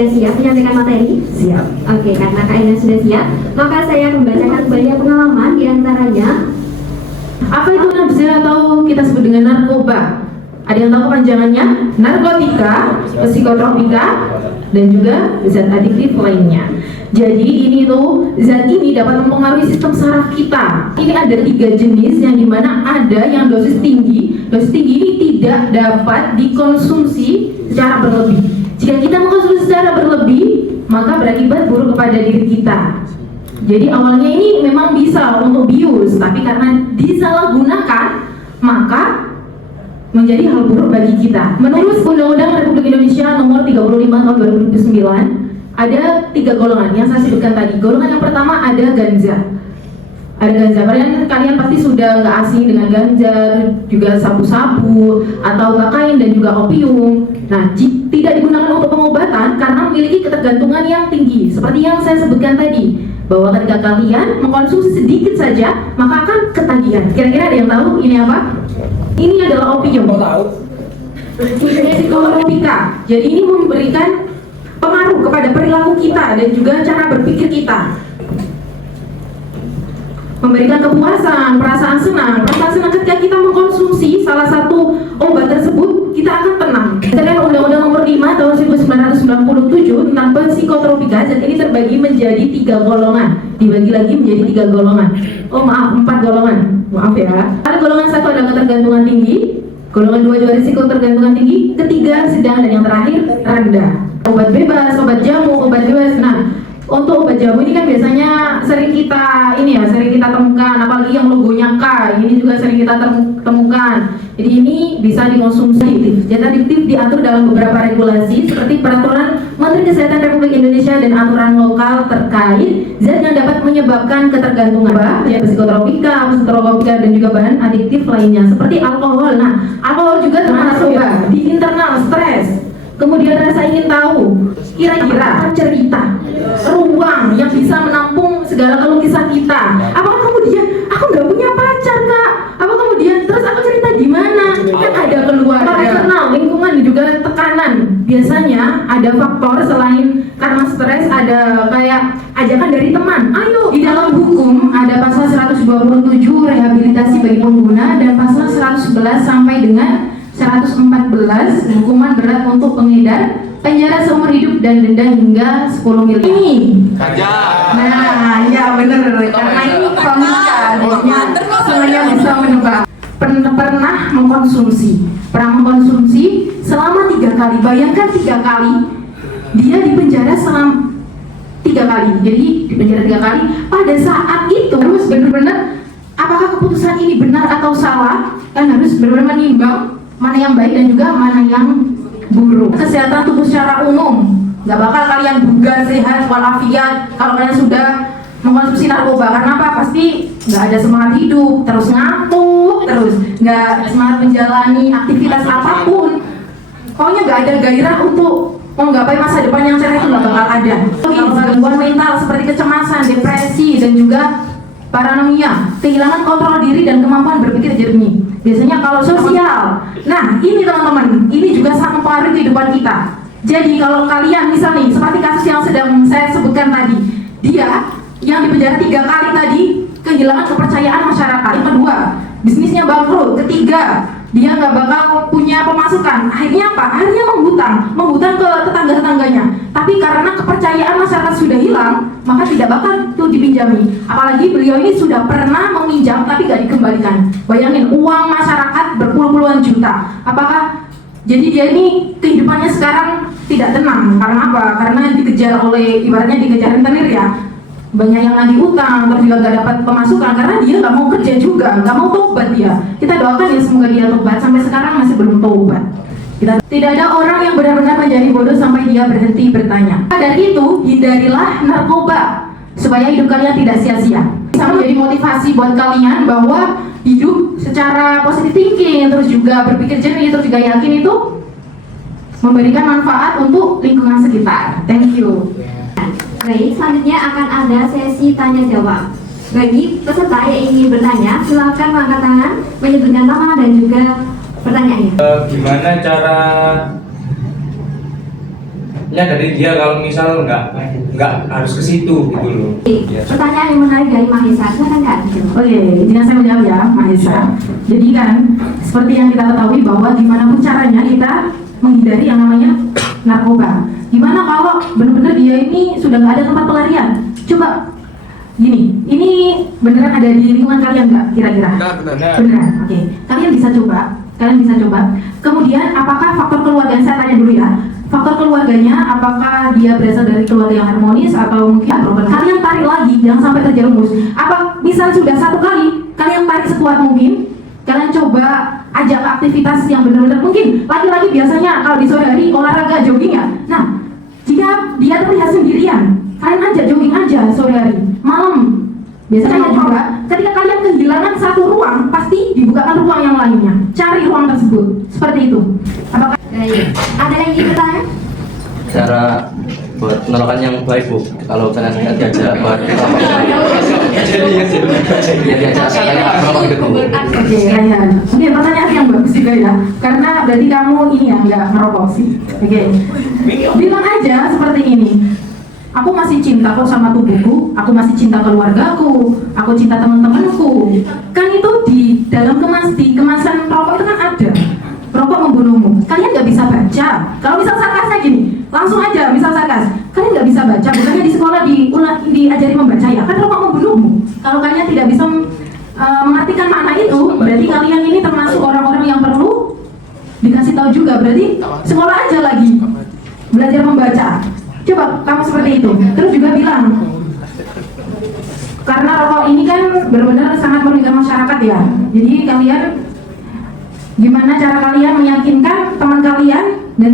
sudah siap menyampaikan materi? Siap. Oke, karena Kak Ina sudah siap, maka saya membacakan banyak pengalaman diantaranya. Apa itu nafsu atau kita sebut dengan narkoba? Ada yang tahu kepanjangannya? Narkotika, psikotropika, dan juga zat adiktif lainnya. Jadi ini tuh, zat ini dapat mempengaruhi sistem saraf kita. Ini ada 3 jenis yang dimana ada yang dosis tinggi. Dosis tinggi ini tidak dapat dikonsumsi secara berlebih. Jika kita mengkonsumsi secara berlebih, maka berakibat buruk kepada diri kita. Jadi awalnya ini memang bisa untuk bius, tapi karena disalahgunakan, maka menjadi hal buruk bagi kita. Menurut Undang-Undang Republik Indonesia Nomor 35 Tahun 2009, ada 3 golongan yang saya sebutkan tadi. Golongan yang pertama ada ganja. Ada ganja. Kalian pasti sudah nggak asing dengan ganja, juga sabu-sabu atau kokain dan juga opium. Nah, tidak digunakan untuk pengobatan karena memiliki ketergantungan yang tinggi. Seperti yang saya sebutkan tadi, bahwa ketika kalian mengkonsumsi sedikit saja, maka akan ketagihan. Kira-kira ada yang tahu ini apa? Ini adalah opium. Psikotropika. Jadi ini memberikan pengaruh kepada perilaku kita dan juga cara berpikir kita. Memberikan kepuasan, perasaan senang ketika kita mengkonsumsi salah satu obat tersebut, kita akan tenang. Sedangkan Undang-Undang Nomor 5 Tahun 1997 tentang psikotropika, zat ini terbagi menjadi 3 golongan. Dibagi lagi menjadi 3 golongan. Oh maaf, 4 golongan. Maaf ya. Ada golongan 1 ada ketergantungan tinggi, golongan 2 juga risiko ketergantungan tinggi, ketiga sedang, dan yang terakhir rendah. Obat bebas, obat jamu, obat bebas. Nah, untuk obat jamu ini kan biasanya sering kita temukan, apalagi yang logonya K, ini juga sering kita temukan. Jadi ini bisa dikonsumsi. Zat adiktif diatur dalam beberapa regulasi seperti Peraturan Menteri Kesehatan Republik Indonesia dan aturan lokal terkait zat yang dapat menyebabkan ketergantungan, ya psikotropika, dan juga bahan adiktif lainnya seperti alkohol. Nah, alkohol juga termasuk di internal stres. Kemudian rasa ingin tahu, kira-kira cerita, ruang yang bisa menampung segala keluh kisah kita. Apakah kemudian aku nggak punya pacar kak? Apa kemudian terus aku cerita di mana? Kan ada keluarga, eksternal, lingkungan dan juga tekanan. Biasanya ada faktor selain karena stres, ada kayak ajakan dari teman. Ayo. Di dalam hukum ada pasal 127 rehabilitasi bagi pengguna dan pasal 111 sampai dengan 114 hukuman berat untuk pengedar, penjara seumur hidup dan denda hingga 10 miliar. Ini. Nah, ya benar, karena ini komika, semuanya bisa menebak. Pernah mengkonsumsi selama 3 kali. Bayangkan 3 kali dia dipenjara selama 3 kali. Jadi dipenjara 3 kali. Pada saat itu harus benar-benar apakah keputusan ini benar atau salah, kan harus benar-benar menimbang mana yang baik dan juga mana yang buruk. Kesehatan tubuh secara umum, nggak bakal kalian bugar, sehat, walafiat kalau kalian sudah mengkonsumsi narkoba. Karena apa? Pasti nggak ada semangat hidup, terus ngantuk, terus nggak semangat menjalani aktivitas apapun. Pokoknya nggak ada gairah untuk menggapai masa depan yang cerah, itu nggak bakal ada. Gangguan mental seperti kecemasan, depresi, dan juga paranoia, kehilangan kontrol diri dan kemampuan berpikir jernih. Biasanya kalau sosial. Nah, ini teman-teman, ini juga sangat mempengaruhi kehidupan kita. Jadi kalau kalian misalnya seperti kasus yang sedang saya sebutkan tadi, dia yang dipenjara 3 kali tadi kehilangan kepercayaan masyarakat. Yang kedua, bisnisnya bangkrut. Ketiga, dia nggak bakal punya pemasukan. Akhirnya apa? Akhirnya menghutang ke tetangga-tetangganya. Tapi karena kepercayaan masyarakat sudah hilang, maka tidak bakal tuh dipinjami. Apalagi beliau ini sudah pernah meminjam tapi nggak dikembalikan. Bayangin, uang masyarakat berpuluh-puluhan juta. Apakah jadi dia ini kehidupannya sekarang tidak tenang? Karena apa? Karena dikejar oleh, ibaratnya dikejar rentenir ya. Banyak yang lagi utang, terus juga gak dapat pemasukan karena dia gak mau kerja juga, gak mau tobat dia. Kita doakan ya semoga dia tobat, sampai sekarang masih belum tobat. Tidak ada orang yang benar-benar menjadi bodoh sampai dia berhenti bertanya. Dari itu, hindarilah narkoba supaya hidup kalian tidak sia-sia. Bisa menjadi motivasi buat kalian bahwa hidup secara positive thinking, terus juga berpikir jernih, terus juga yakin itu memberikan manfaat untuk lingkungan sekitar. Thank you. Baik, selanjutnya akan ada sesi tanya jawab. Bagi peserta yang ingin bertanya, silakan mengangkat tangan, menyebutkan nama dan juga pertanyaannya. Gimana cara dari dia kalau misal nggak harus ke situ gitu loh. Pertanyaan yang menarik dari Mahesa, silakan Kak. Oke, izin saya menjawab ya, Mahesa. Jadi kan, seperti yang kita ketahui bahwa gimana pun caranya kita menghindari yang namanya narkoba. Gimana kalau benar-benar dia ini sudah nggak ada tempat pelarian? Coba gini, ini beneran ada di lingkungan kalian nggak kira-kira? Beneran. Oke, kalian bisa coba. Kemudian, apakah faktor keluarga? Saya tanya dulu ya. Faktor keluarganya, apakah dia berasal dari keluarga yang harmonis atau mungkin introvert? Kalian tarik lagi, jangan sampai terjerumus. Apa misal sudah satu kali, kalian tarik sekuat mungkin, kalian coba ajak aktivitas yang benar-benar mungkin. Lagi-lagi biasanya kalau di sore hari olahraga jogging ya. Nah, jika dia terlihat sendirian, kalian ajak jogging aja sore hari, malam. Biasanya juga, ketika kalian kehilangan satu ruang, pasti dibukakan ruang yang lainnya. Cari ruang tersebut, seperti itu. Apakah Ada yang ingin bertanya? Cara buat penolakan yang baik Bu, kalau kalian diajak buat Oke, Ryan. Oke, pertanyaan yang bagus juga ya. Karena berarti kamu ini ya nggak merokok sih. Oke. Bilang aja seperti ini. Aku masih cinta kok sama tubuhku, aku masih cinta keluargaku, aku cinta teman-temanku. Kan itu di dalam kemasan rokok itu kan ada. Rokok membunuhmu. Kalian nggak bisa baca. Kalau misal sarkasnya gini, langsung aja misal sarkas. Kalian nggak bisa baca. Bukannya di sekolah diajari membaca ya? Kan rokok membunuhmu. Kalau kalian tidak bisa mengartikan makna itu, berarti kalian ini termasuk orang-orang yang perlu dikasih tahu juga. Berarti sekolah aja lagi belajar membaca. Coba kamu seperti itu. Terus juga bilang, karena rokok ini kan benar-benar sangat merugikan masyarakat ya. Jadi kalian gimana cara kalian meyakinkan teman kalian dan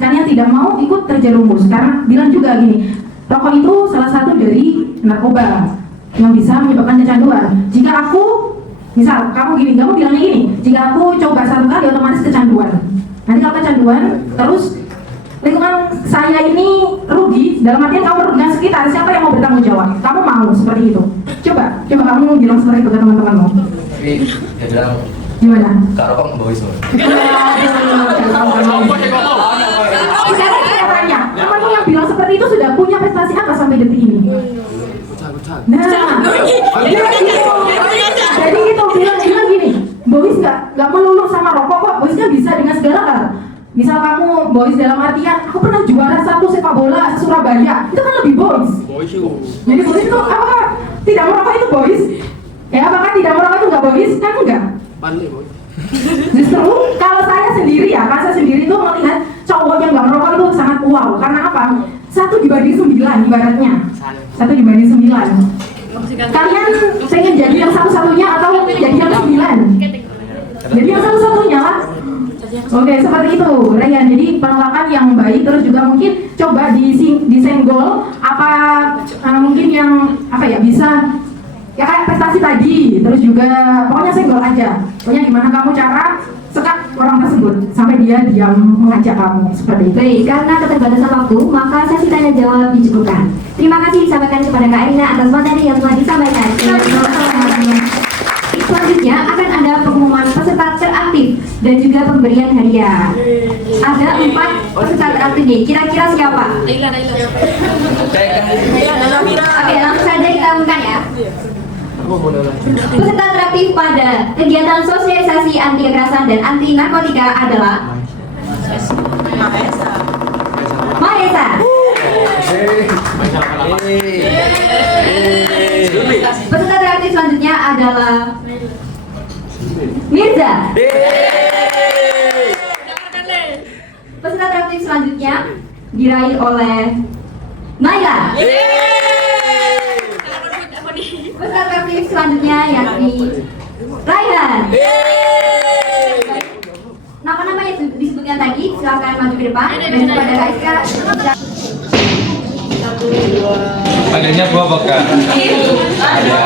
kalian tidak mau ikut terjerumus? Karena bilang juga gini, rokok itu salah satu dari narkoba yang bisa menyebabkan kecanduan. Jika aku, misal kamu bilangnya gini, jika aku coba satu kali otomatis kecanduan. Nanti kalau kecanduan terus lingkungan saya ini rugi, dalam artian kamu merugikan sekitar, siapa yang mau bertanggung jawab? Kamu mau seperti itu? Coba kamu bilang seperti itu ke teman-temanmu. Tapi dia bilang Gimana? Kak rokok nggak semua. Sekarang saya tanya, temanmu yang bilang seperti itu sudah punya prestasi apa sampai detik ini? Nah, jadi gitu bilang gini, Boys nggak melulu sama rokok kok, Boysnya bisa dengan segala hal. Misal kamu boys dalam artian, aku pernah juara 1 sepak bola Surabaya, itu kan lebih boys. Jadi boys itu apakah tidak merokok itu boys? Ya apakah tidak merokok itu nggak boys? Kan enggak. Justru kalau saya sendiri itu melihat cowok yang nggak merokok itu sangat wow. Karena apa? 1:9 ibaratnya. 1:9. Kalian pengen jadi yang satu-satunya atau jadi yang 9? Jadi yang satu-satunya lah. Oke, seperti itu, Ryan. Jadi penolakan yang baik, terus juga mungkin coba disenggol apa mungkin yang bisa ya kayak prestasi tadi, terus juga pokoknya senggol aja. Pokoknya gimana kamu cara sekat orang tersebut sampai dia diam mengajak kamu seperti itu. Baik, karena keterbatasan waktu, maka sesi tanya jawab dicukupkan. Terima kasih disampaikan kepada Kak Erina atas materi yang telah disampaikan. Selanjutnya akan ada pengumuman peserta teraktif dan juga pemberian hadiah. Ada 4 peserta teraktif nih. Kira-kira siapa? Oke, langsung saja kita umumkan ya. Peserta teraktif pada kegiatan sosialisasi anti kekerasan dan anti narkotika adalah Mahesa. Peserta teraktif selanjutnya adalah Mirza. Peserta teraktif selanjutnya diraih oleh Naila. Peserta teraktif selanjutnya yakni Raihan. Nama-nama yang disebutkan tadi silakan maju ke depan dan kepada Raiska. Adanya gua bakal. Ada.